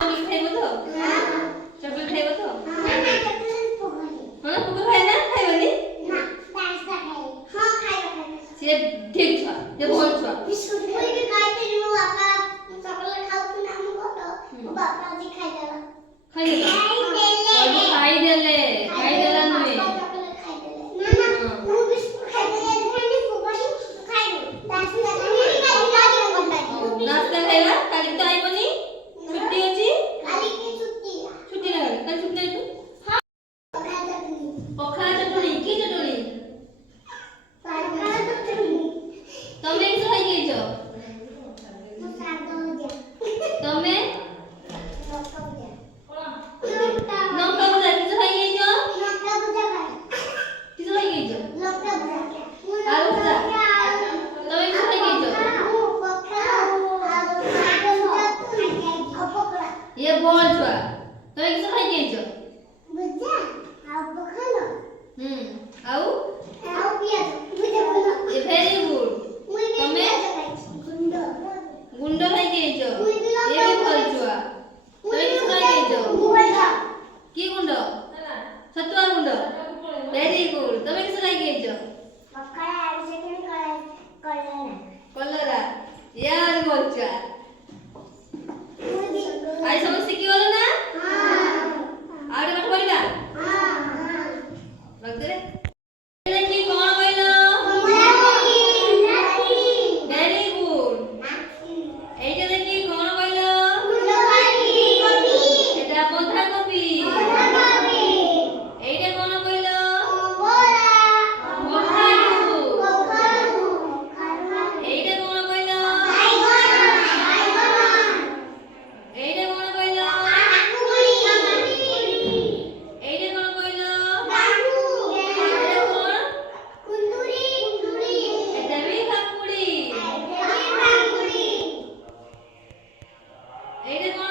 Chocolate খাইব তো? Chocolate খাইব তো? মানে পুকুর খাই না খাইবনি? সে ঠিক ছুয়া যে ভুল ছুয়া ଖାଇଦେଲା ନୁହେଁ नाश्ता खाइबा काली तो आइबनी छुट्टी अछि छुट्टी लगा कल छुट्टी तू पखाला चटणी की चटणी तमे किस खाइ गेइछ तमे लंका भुजा किस खाइ गेइछ किस खाइ गेइछ आलू भुजा तमे किस खाइ गेइछ ये बोल छुआ तमे किस खाइ गेइछ आउ ये वेरी गुड तमे गुंड खाइ गेइछ ये भी बोल छुआ तमे किस खाइ गेइछ की गुंड सत्तुआ गुंड वेरी गुड तमे किस खाइ गेइछ कलरा यार बोल छुआ आज समझ सीखी वाला ना आगे मत बोलिबा रख दे रे देखी कौन बोलो वेरी गुड এইটা দেখি কোন बोलो এটা বন্ধা কপি এইটা কোন बोलो কখারু এইটা কোন बोलो এইটা কোন बोलो এইটা কোন बोलो এটা भी কাকুড়ি এইটা কোন